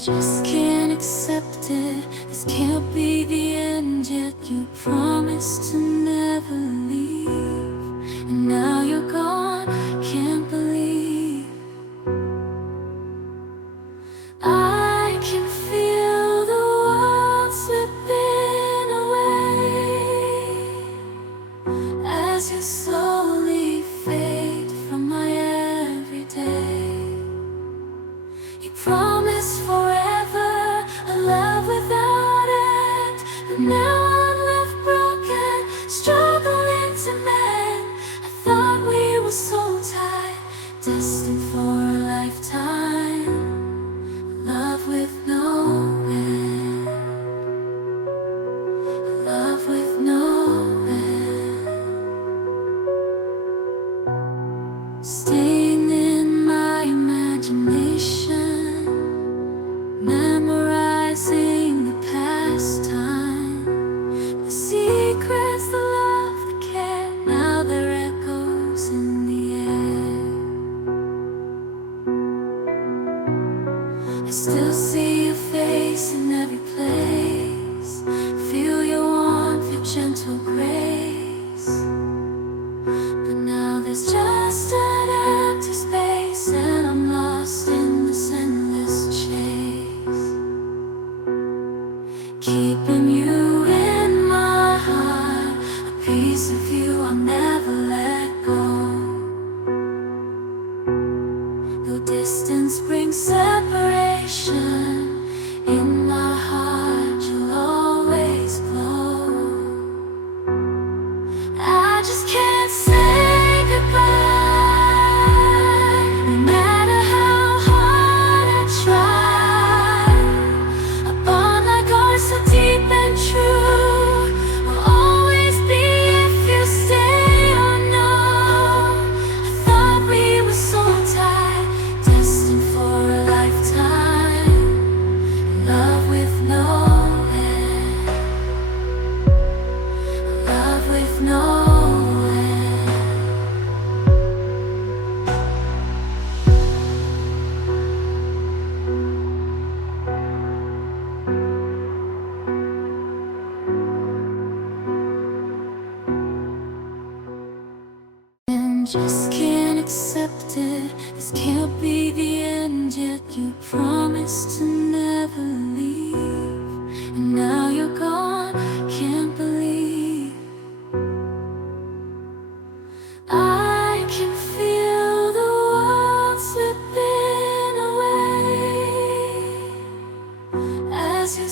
just can't accept it. This can't be the end, yet you promised to never leave. And now you're gone, can't believe. I can feel the world slipping away as you slowly fade from my everyday. You promised forever, a love without end, but now I'm left broken, struggling to mend. I thought we were so tight, destined for a lifetime, love with no end, love with no end. Staying in my imagination, memorizing the past time, the secrets, the love, the care. Now they're echoes in the air. I still see your face in every place, feel your warmth, your gentle grace. But now there's just an empty space, and I'm lost in this endless chase, keeping you in my heart, a piece of you I'll never let go. Though distance brings separation, in my heart you'll always glow. I just can't say goodbye, no matter how hard I try. A bond like ours, so deep and true, will always be if you stay or no. I thought we were so tight, destined for a lifetime, love with no end, love with no end. And just can't accept it. This can't be the end, yet you promised to never leave. And now you're gone, can't believe. I can feel the world slipping away as you